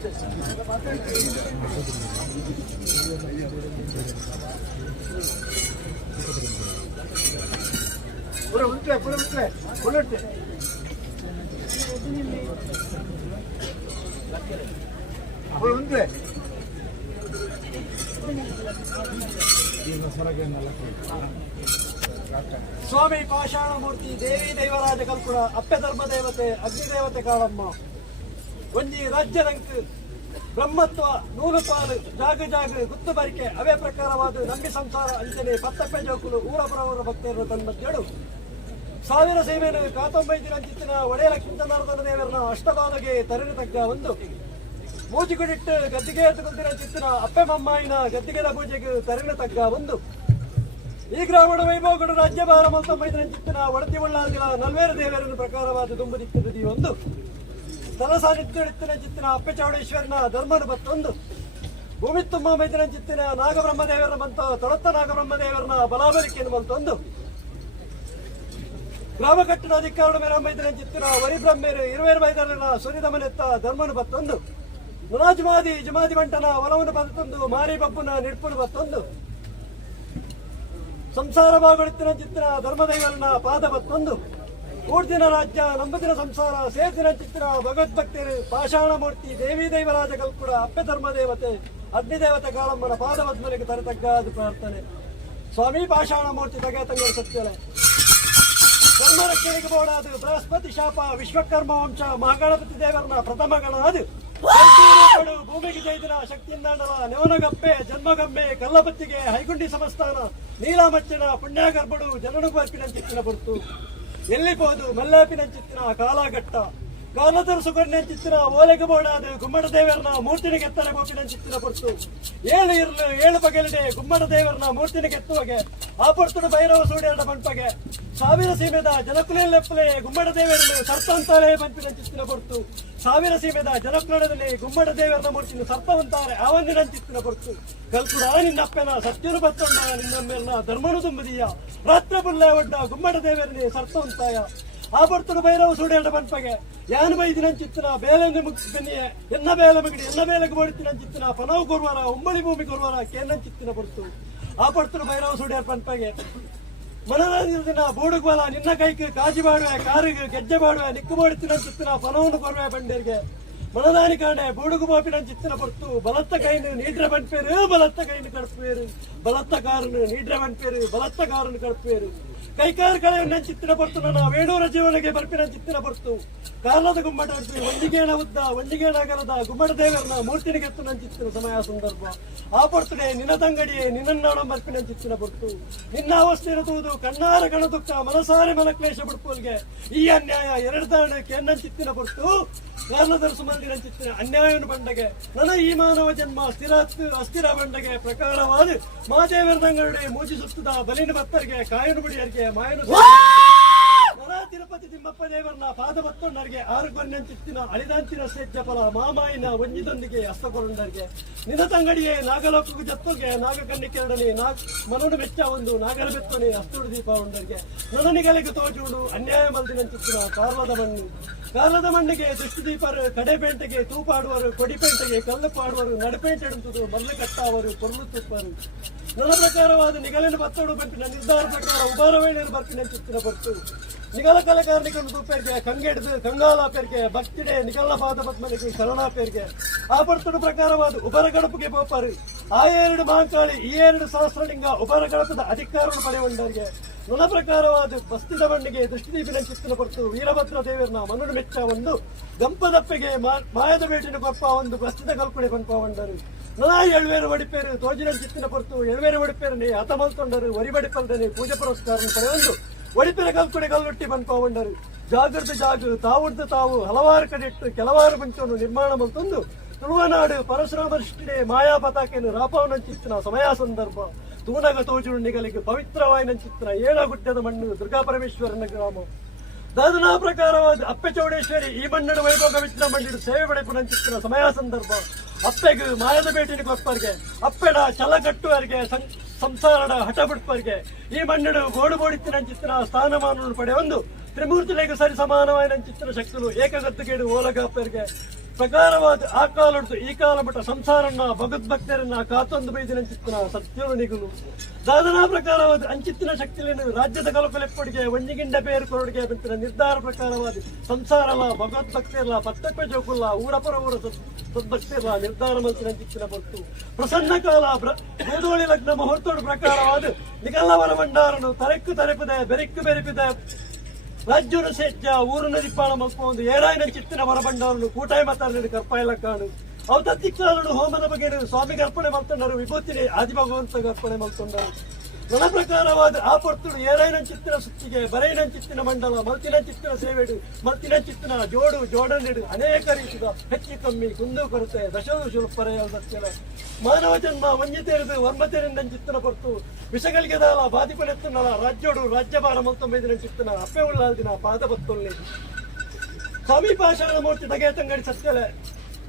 ಪೂರ ಉಂಟೆ ಸ್ವಾಮಿ ಪಾಷಾಣಮೂರ್ತಿ ದೇವಿ ದೈವರಾಜ ಕಲ್ಪುರ ಅಪ್ಪೆ ಧರ್ಮ ದೇವತೆ ಅಗ್ನಿದೇವತೆ ಕಾಳಮ್ಮ ಒಂಜಿ ರಾಜ್ಯದಂಕ್ ಬ್ರಹ್ಮತ್ವ ನೂಲು ಪಾಲು ಜಾಗ ಜಾಗ ಗುತ್ತು ಬರಿಕೆ ಅವೇ ಪ್ರಕಾರವಾದ ನಂಬಿ ಸಂಸಾರ ಅಂಚನೆ ಪತ್ತಪ್ಪೆ ಜೋಕುಲು ಊರಪುರವರ ಭಕ್ತರು ತನ್ಮಧ್ಯಳು ಸಾವಿರ ಸೇವೆಯನ್ನು ಕಾತೊಂಬೈದಿನಂಚಿತ್ತಿನ ಒಡೆಯಲ ಕಿಂತನಾರ್ದನ ದೇವರನ ಅಷ್ಟಬಾಲಗೆ ತರಲು ತಗ್ಗ ಒಂದು ಮೂಜಿಗುಡಿಟ್ಟು ಗದ್ದಿಗೆ ಎತ್ತುಕೊಂದಿನ ಅಪ್ಪೆ ಮಮ್ಮಾಯಿನ ಗದ್ದಿಗೆದ ಪೂಜೆಗೆ ತರಲು ತಗ್ಗ ಒಂದು ಈ ಗ್ರಾಮದ ವೈಭವಗಳು ರಾಜ್ಯಭಾರ ಮಲ್ತೊಂಬೈದಿನಂಚಿತ್ತಿನ ಒಡತಿ ಉಳ್ಳಾಗಿಲ ನಲ್ವೇರು ದೇವರನ್ನು ಪ್ರಕಾರವಾದ ತುಂಬದಿಕ್ಕುತ್ತದೆ ಒಂದು ಸ್ಥಳ ಸಾನ್ನಿಧ್ಯ ಚಿತ್ತಿನ ಅಪ್ಪೆ ಚೌಡೇಶ್ವರನ ಧರ್ಮನು ಬತ್ತೊಂದು ಭೂಮಿ ತುಂಬ ಮೈದಿನ ಚಿತ್ತಿನ ನಾಗಬ್ರಹ್ಮದೇವರ ಮಂತ ತೊಳತ್ತ ನಾಗಬ್ರಹ್ಮದೇವರನ ಬಲಾಬಲಿಕೆಯನ್ನು ಬಂತೊಂದು ಗ್ರಾಮ ಕಟ್ಟಡ ಅಧಿಕಾರ ಮೇರ ಮೈದಿನ ಚಿತ್ತಿನ ವರಿಬ್ರಹ್ಮೇರು ಇರುವೇರು ಮೈದಾನ ಸೂರ್ಯದಮನೆತ್ತ ಧರ್ಮನು ಬತ್ತೊಂದು ಮುಲಾಜುಮಾದಿ ಜುಮಾದಿ ಬಂಟನ ಒಲವನ್ನು ಬತ್ತೊಂದು ಮಾರಿ ಬಬ್ಬುನ ನಿರ್ಪುಣ ಬತ್ತೊಂದು ಸಂಸಾರ ಭಾಗವಳಿತ್ತಿನ ಚಿತ್ತಿನ ಧರ್ಮದೈವರನ ಪಾದ ಬತ್ತೊಂದು ಊರ್ದಿನ ರಾಜ್ಯ ನಂಬದಿನ ಸಂಸಾರ ಸೇರ್ದಿನ ಚಿತ್ತಿನ ಭಗವದ್ಭಕ್ತರು ಪಾಷಾಣಮೂರ್ತಿ ದೇವಿ ದೈವರಾಜ ಕಲ್ಪುರ ಅಪ್ಪೆ ಧರ್ಮ ದೇವತೆ ಅಗ್ನಿದೇವತೆ ಕಾಳಮ್ಮನ ಪಾದ ಬದ್ಮಲಿಗೆ ತರತಗ್ಗಾದ ಪ್ರಾರ್ಥನೆ ಸ್ವಾಮಿ ಪಾಷಾಣಮೂರ್ತಿ ತಗೆ ತಂಗ ಸತ್ಯಲೆ ಧರ್ಮ ರಕ್ಷಣೆಗೆ ಬೋಡಾದ ಬೃಹಸ್ಪತಿ ಶಾಪ ವಿಶ್ವಕರ್ಮ ವಂಶ ಮಹಾಗಣಪತಿ ದೇವರನ ಪ್ರಥಮ ಗಣ ಅದು ಭೂಮಿಗೆ ಜೈದಿನ ಶಕ್ತಿಯಿಂದ ನೆವನಗಪ್ಪೆ ಜನ್ಮಗಮ್ಮೆ ಕಲ್ಲಬತ್ತಿಗೆ ಹೈಗುಂಡಿ ಸಮಸ್ಥಾನ ನೀಲಾಮಚ್ಚಿನ ಪುಣ್ಯಗರ್ಭಡು ಜನನು ಬರ್ಪಿನ ಚಿತ್ತಿನ ಬರ್ತು ಎಲ್ಲಿಬೋದು ಮಲ್ಲಾಪಿನ ಚಿತ್ತಿನ ಕಾಲಾಘಟ್ಟ ಕಾಲದರ ಸುಗರ್ಣ ಚಿತ್ತಿನ ಓಲೆಗೆ ಬೋಡಾದ ಗುಮ್ಮಡ ದೇವರನ ಮೂರ್ತಿನ ಕೆತ್ತನ ಗೋಪಿನ ಚಿತ್ತಿನ ಬರ್ತು ಏಳು ಇರ್ಲು ಏಳು ಬಗೆಲಿದೆ ಗುಮ್ಮಡ ದೇವರನ ಮೂರ್ತಿನ ಕೆತ್ತುವಗೆ ಆ ಪೊರ್ತುಡು ಭೈರವ ಸೂಡ್ಯನ ಬಂಪಗೆ ಸಾವಿರ ಸೀಮೆದ ಜನಕುಲೆಲ್ಲೆಪ್ಪಲೆ ಗುಮ್ಮಡ ದೇವರನ್ನು ಸರ್ಪಂತಾರೆ ಬಂಪಿನ ಚಿತ್ತಿನ ಬರ್ತು ಸಾವಿರ ಸೀಮೆದ ಜನಕುಲದಲ್ಲಿ ಗುಮ್ಮಡ ದೇವರನ ಮೂರ್ತಿನ ಸರ್ಪವಂತಾರೆ ಆವಂದಿನ ಚಿತ್ತಿನ ಬರ್ತು ಕಲ್ಪುರ ನಿನ್ನಪ್ಪನ ಸತ್ಯನು ಬತ್ತೊಂಡ ನಿನ್ನಮ್ಮೆಲ್ಲ ಧರ್ಮನು ತುಂಬುದೀಯ ರಾತ್ರ ಬುಲ್ಲ ಒಡ್ಡ ಗುಮ್ಮಡ ದೇವರನೇ ಸರ್ಪವಂತಾಯ ಆ ಪೊರ್ತುಡು ಭೈರವ ಸೂಡ್ಯನ ಬಂಪಗೆ ಯಾನು ಬೈದಿನ ಚಿತ್ತಿನ ಬೇಲೆಂದು ಮುಗಿಸ್ಬನ್ನಿಯೇ ಎನ್ನ ಬೇಲೆ ಮಗಡಿ ಎನ್ನ ಬೇಲೆಗೆ ಬೋಡಿತಿನ ಚಿತ್ತಿನ ಪನವು ಗುರುವಾರ ಉಂಬಳಿ ಭೂಮಿ ಗುರುವಾರ ಕೇಂದ್ರ ಚಿತ್ತಿನ ಬರ್ತು ಆ ಪೊರ್ತುಡು ಭೈರವ ಸೂಡ್ಯನ ಬಂಪಗೆ ಮನದಿನ ಬೂಡುಗ್ಬಲ ನಿನ್ನ ಕೈಗೆ ಕಾಜಿ ಮಾಡುವೆ ಕಾರಿಗೆ ಗೆಜ್ಜೆ ಮಾಡುವೆ ನಿಕ್ಕು ಬೋಡಿತಿನ ಚಿತ್ತಿನ ಪನವನ್ನು ಕೊರುವೆ ಬಂಡೇರಿಗೆ ಮನದಾನಿ ಕಾಣೆ ಬೂಡುಗು ಬೋಪಿನ ಚಿತ್ತಿನ ಬರ್ತು ಬಲತ್ತ ಕೈನು ನೀಡ್ರೆ ಬಂಪೇರು ಬಲತ್ತ ಕೈನು ಕಡಪೇರು ಬಲತ್ತ ಕಾರನು ನೀಡ್ರೆ ಬಂಪೇರು ಬಲತ್ತ ಕಾರನು ಕಡಪೇರು ಕೈಕಾರು ಕಳೆಯನ್ನ ಚಿತ್ತಿನ ಬರ್ತು ನನ್ನ ವೇಣೂರ ಜೀವನಿಗೆ ಬರ್ಪಿನ ಚಿತ್ತಿನ ಬರ್ತು ಕಾಲದ ಗುಮ್ಮಟ ಒಂದಿಗೇಣ ಉದ್ದ ಒಂದಿಗೇಣ ಅಗಲದ ಗುಮ್ಮಟ ದೇವರನ ಮೂರ್ತಿನಿಗೆ ಎತ್ತು ನನ್ನ ಚಿತ್ತಿನ ಸಮಯ ಸಂದರ್ಭ ಆ ಪೊರ್ತುಡೆ ನಿನ್ನ ತಂಗಡಿಯೇ ನಿನ್ನನ್ನಾಣ ಬರ್ಪಿನ ಚಿತ್ತಿನ ಬರ್ತು ನಿನ್ನ ಅವಸ್ಥೆ ಇರುವುದು ಕಣ್ಣಾರ ಗಣ ದುಃಖ ಮನಸಾರೆ ಮನಕ್ಲೇಶ ಬಿಡ್ಪೋಲ್ಗೆ ಈ ಅನ್ಯಾಯ ಎರಡು ತಾಣಕ್ಕೆ ಎನ್ನ ಚಿತ್ತಿನ ಬರ್ತು ಕಾರಣದರ ಸುಮಂದಿನ ಚಿತ್ತಿನ ಅನ್ಯಾಯವನ್ನು ಬಂಡಗೆ ನನ್ನ ಈ ಮಾನವ ಜನ್ಮ ಅಸ್ಥಿರ ಬಂಡಗೆ ಪ್ರಕಾರವಾದ ಮಾದೇವರ ತಂಗಡಿ ಮೂಜಿ ಸುತ್ತದ ಬಲಿನ ಭಕ್ತರಿಗೆ ಕಾಯನು ಬಿಡಿಯರಿಗೆ ಮಾಯನು ತಿರುಪತಿ ತಿಮ್ಮಪ್ಪ ದೇವರನ್ನ ಪಾದ ಬತ್ತೊಂಡರಿಗೆ ಆರುಗೊನ್ನ ಚಿತ್ತಿನ ಅಳಿದಂತಿನ ಸೇಜ್ಜ ಫಲ ಮಾಮಾಯಿನ ಒಂಜಿದೊಂದಿಗೆ ಹಸ್ತಕೊಂಡರಿಗೆ ನಿನ್ನ ತಂಗಡಿಯೇ ನಾಗಲೋಕಕ್ಕೂ ಜತ್ತೋಗೆ ನಾಗಕನ್ನಿಕೆರಡನೆ ಮನೋಡು ವೆಚ್ಚ ಒಂದು ನಾಗರ ಬೆತ್ತನೆ ಹಸ್ತುಡು ದೀಪ ಉಂಡರಿಗೆ ನನನಿಗಳಿಗೆ ತೋಜುಡು ಅನ್ಯಾಯ ಮಲ್ದಿನ ಚಿತ್ತಿನ ಕಾಲದ ಮಣ್ಣಿಗೆ ದೃಷ್ಟಿ ದೀಪರು ಕಡೆಪೇಂಟೆಗೆ ತೂಪಾಡುವರು ಕೊಡಿಪೇಂಟೆಗೆ ಕಲ್ಲು ಪಾಡುವರು ನಡಪೇಂಟೆ ಎಡುತ್ತದು ಮಲ್ಲು ಕಟ್ಟಾವರು ಪೊರ್ಲು ತುಪ್ಪರು ನನ್ನ ಪ್ರಕಾರವಾದ ನಿಗಲಿನ ಬತ್ತೋಡು ಬಂಪಿನ ನಿರ್ಧಾರ ಪ್ರಕಾರ ಉಬಾರ ವೇಳೆಯನ್ನು ಬರ್ಪಿನ ಚಿತ್ತಿನ ಬರ್ತು ನಿಗಲ ಕಲೆಕಾರನಿಕೊಂಡು ತೂಪೇರಿಗೆ ಕಂಗೆಡ್ದು ಕಂಗಾಲ ಪೇರಿಗೆ ಭಕ್ತಿಡೆ ನಿಗಲ ಪಾದ ಪದ್ಮನಿಗೆ ಶರಣ ಪೇರಿಗೆ ಆ ಬರ್ತುಡು ಪ್ರಕಾರವಾದ ಉಬರ ಗಡಪಿಗೆ ಬೋಪಾರು ಆ ಎರಡು ಮಹಾಕಾಳಿ ಈ ಎರಡು ಸಹಸ್ರಲಿಂಗ ಉಬರ ಗಡಪದ ಅಧಿಕಾರವನ್ನು ಪಡೆಯುವವರಿಗೆ ನನ್ನ ಪ್ರಕಾರವಾದ ಬಸ್ತಿದ ಮಣ್ಣಿಗೆ ದೃಷ್ಟಿದೀಪಿನ ಚಿತ್ತಿನ ಬರ್ತು ವೀರಭದ್ರ ದೇವರನ ಮನುಡು ಮೆಚ್ಚ ಒಂದು ಗಂಪದಪ್ಪೆಗೆ ಮಾಯದ ಬೇಟಿನ ಕೊಪ್ಪ ಒಂದು ಬಸ್ತಿದ ಕಲ್ಪನೆ ಪಂಪವಂಡರು ನಾ ಎಳ್ವೇರು ಒಡಿಪೇರು ತೋಜಿನ ಚಿತ್ತಿನ ಬರ್ತು ಎಳ್ವೇರು ಒಡಿಪೇರನೆ ಹತ ಮಲ್ಕೊಂಡರು ವರಿ ಬಡಿಪಲ್ದನೆ ಪೂಜೆ ಪುರಸ್ಕಾರ ಪಡೆಯೊಂದು ಒಡಿಪಿನ ಕಲ್ಪನೆ ಕಲ್ಲುಟ್ಟಿ ಪಂಪವಂಡರು ಜಾಗೃತ ಜಾಗ ತಾವುಡ್ದು ತಾವು ಹಲವಾರು ಕಡೆ ಇಟ್ಟು ಕೆಲವಾರು ಬಂಚವನ್ನು ನಿರ್ಮಾಣ ಮಲ್ತೊಂದು ತುಳುವನಾಡು ಪರಶುರಾಮ ದೃಷ್ಟಿಡೆ ಮಾಯಾ ಪತಾಕೆಯನ್ನು ರಾಪವನ ಚಿತ್ತಿನ ಸಮಯ ಸಂದರ್ಭ ತೂನಗ ತೋಜುಡು ನಿಗಲಿಗೆ ಪವಿತ್ರವಾಯಿನ ಚಿತ್ರ ಏಳಗುಡ್ಡದ ಮಣ್ಣು ದುರ್ಗಾ ಪರಮೇಶ್ವರನ ಗ್ರಾಮ ದಾದನಾ ಪ್ರಕಾರವಾದ ಅಪ್ಪೆ ಚೌಡೇಶ್ವರಿ ಈ ಮಣ್ಣನ್ನು ವೈಭೋಗ ವಿಚ್ಛಿನ್ನ ಮಂಡಿಡು ಸೇವೆ ಪಡೆಪುನ ಚಿತ್ತಿನ ಸಮಯ ಸಂದರ್ಭ ಅಪ್ಪೆಗೆ ಮಾಯದ ಬೇಟಿನ ಕೊಪ್ಪರಿಗೆ ಅಪ್ಪೆಡ ಛಲ ಕಟ್ಟುವರಿಗೆ ಸಂಸಾರದ ಹಠ ಬಿಡ್ಪರಿಗೆ ಈ ಮಣ್ಣು ಗೋಡು ಬೋಡಿತ್ತಿನ ಚಿತ್ತಿನ ಸ್ಥಾನಮಾನವನ್ನು ಪಡೆಯೊಂದು ತ್ರಿಮೂರ್ತಿಗಳಿಗೆ ಸರಿ ಸಮಾನವಾದ ಚಿತ್ರ ಶಕ್ತರು ಏಕಗತ್ತುಗೇಡು ಓಲಗಾಪರಿಗೆ ಪ್ರಕಾರವಾದ ಆ ಕಾಲೊಡ್ದು ಈ ಕಾಲ ಮಟ್ಟ ಸಂಸಾರನ್ನ ಭಗವದ್ಭಕ್ತರನ್ನ ಕಾತೊಂದು ಬೈದಿನ ಚಿತ್ತನ ಸತ್ಯೋನಿಗುಲು ದಾದನಾ ಪ್ರಕಾರವಾದ ಅಂಚಿತ್ತಿನ ಶಕ್ತಿಯನ್ನು ರಾಜ್ಯದ ಕಲಕಲೆಪ್ಪಡಿಗೆ ಒಂಜಿಗಿಂಡ ಬೇರು ಕೊರಡಿಗೆ ಬಂತಿನ ನಿರ್ಧಾರ ಪ್ರಕಾರವಾದ ಸಂಸಾರಲ್ಲ ಭಗವದ್ಭಕ್ತಿರಲ್ಲ ಪತ್ತಪ್ಪ ಜೋಕುಲ್ಲ ಊರಪರ ಊರ ಸದ್ಭಕ್ತಿರಲ್ಲ ನಿರ್ಧಾರ ಮಂತ್ರಿನ ಚಿತ್ತಿನ ಬಂತು ಪ್ರಸನ್ನ ಕಾಲ ಗೋಧೋಳಿ ಲಗ್ನ ಮುಹೂರ್ತೋಡು ಪ್ರಕಾರವಾದ ನಿಗಲ್ಲವರ ಭಂಡಾರನು ತರೆಕ್ಕು ತರೆಪದೆ ಬೆರೆಕ್ಕು ಬೆರೆಪಿದೆ ರಾಜ್ಯನು ಸೇಜ್ಜ ಊರನ್ನ ದಿಪ್ಪಾಳ ಮಲ್ಕೊಂಡು ಏರಾಯಿನ ಚಿತ್ತಿನ ಹೊರಬಂಡವರನ್ನು ಕೂಟಾಯಿ ಮಾತಾಡಲಿ ಕರ್ಪಾಯಿಲ್ಲ ಕಾಣು ಅವತತ್ತಿಕ್ಕಾಲನು ಹೋಮದ ಬಗ್ಗೆ ಸ್ವಾಮಿಗೆ ಅರ್ಪಣೆ ಮಾಡ್ಕೊಂಡರು ವಿಭೂತಿನಿ ಆದಿಭಗವಂತಗೆ ಅರ್ಪಣೆ ಮಾಡ್ಕೊಂಡರು ನನ್ನ ಪ್ರಕಾರವಾದ ಆ ಪರ್ತುಡು ಏರಾಯಿನ ಚಿತ್ತಿನ ಸುತ್ತಿಗೆ ಬರೈನ ಚಿತ್ತಿನ ಮಂಡಲ ಮಲ್ತಿನ ಚಿತ್ತಿನ ಸೇವೆಡು ಮಲ್ತಿನ ಚಿತ್ತಿನ ಜೋಡನೆಡು ಅನೇಕ ರೀತಿಯ ಹೆಚ್ಚು ಕಮ್ಮಿ ಕುಂದು ಕೊರತೆ ದಶರು ಪರೆಯ ಸತ್ಯನ ಮಾನವ ಜನ್ಮ ವಂಜಿತೇರಿದು ವರ್ಮತೆರಿಂದ ಚಿತ್ತನ ಪರ್ತು ವಿಷಗಳಿಗೆ ದಾಲ ಬಾಧಿಪನೆತ್ತನಲ ರಾಜ್ಯೋಡು ರಾಜ್ಯಭಾರ ಮಲ್ತೊಂಬೈದಿನ ಚಿತ್ತನ ಅಪ್ಪೆ ಉಳ್ಳಾಲ್ದಿನ ಪಾದ ಬತ್ತೊಳ್ಳಿ ಸ್ವಾಮಿ ಪಾಷಾಣ ಮೂರ್ತಿ ತಗೆ ತಂಗಡಿ ಸತ್ಯಲೆ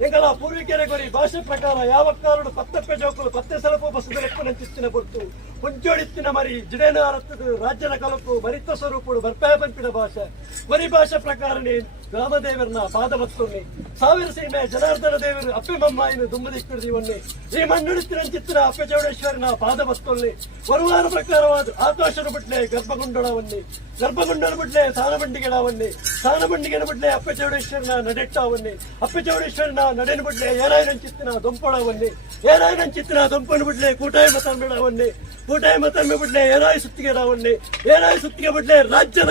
ಎಂಗಳ ಪೂರ್ವಿಕೆರೆ ಗೊರಿ ಭಾಷೆ ಪ್ರಕಾರ ಯಾವ ಕಾಲುಡು ಪತ್ತಪ್ಪೆ ಜೋಕುಲು ಪತ್ತೆ ಸಲಪು ಬಸದ ಲೆಪ್ಪನ ಚಿತ್ತಿನ ಪೊರ್ತು ಪುಂಚೋಡಿತ್ತಿನ ಮರಿ ಜಿಡೇನ ಅರತ್ತದು ರಾಜ್ಯದ ಕಲಪು ಭರಿತ ಸ್ವರೂಪುಡು ಬರ್ಪೆ ಬಂಪಿನ ಭಾಷೆ ಬರಿ ಭಾಷೆ ಪ್ರಕಾರನೇ ಗ್ರಾಮದೇವರನ್ನ ಪಾದ ಬತ್ತೊನ್ನಿ ಸಾವಿರ ಸೀಮೆ ಜನಾರ್ದನ ದೇವರು ಅಪ್ಪೆ ಬೊಮ್ಮಾಯಿನ ದುಮ್ಮದಿಕ್ಕುಡಿವನ್ನಿ ಈ ಮಣ್ಣುಡಿತ್ತಿನ ಚಿತ್ತಿನ ಅಪ್ಪೆ ಚೌಡೇಶ್ವರನ ಪಾದ ಬತ್ತೊಲ್ಲಿ ಬರುವಾರ ಪ್ರಕಾರವಾದ ಆಕಾಶದ ಬಿಡ್ಲೆ ಗರ್ಭಗುಂಡಳವನ್ನಿ ಗರ್ಭಗುಂಡನ ಬಿಡ್ಲೆ ಸಾನಬಂಡಿಗೆಡವನ್ನಿ ಸಾನಬಂಡಿಗೆನ ಬಿಡ್ಲೆ ಅಪ್ಪೆ ಚೌಡೇಶ್ವರನ ನಡೆಟ್ಟಾವನ್ನಿ ಅಪ್ಪೆ ಚೌಡೇಶ್ವರನ ನಡೆನ ಬಿಡ್ಲೆ ಏರಾಯಿನ ಚಿತ್ತಿನ ದೊಂಪಳವನ್ನಿ ಏರಾಯಿನ ಚಿತ್ತಿನ ದೊಂಪನ ಬಿಡ್ಲೆ ಕೂಟಾಯಿ ಮತನ್ಬೇಡವನ್ನಿ ಕೂಟಾಯಿ ಮತನ್ಮೆ ಬಿಡ್ಲೆ ಏರಾಯಿ ಸುತ್ತಿಗೆಡವನ್ನಿ ಏರಾಯಿ ಸುತ್ತಿಗೆ ಬಿಡ್ಲೆ ರಾಜ್ಯದ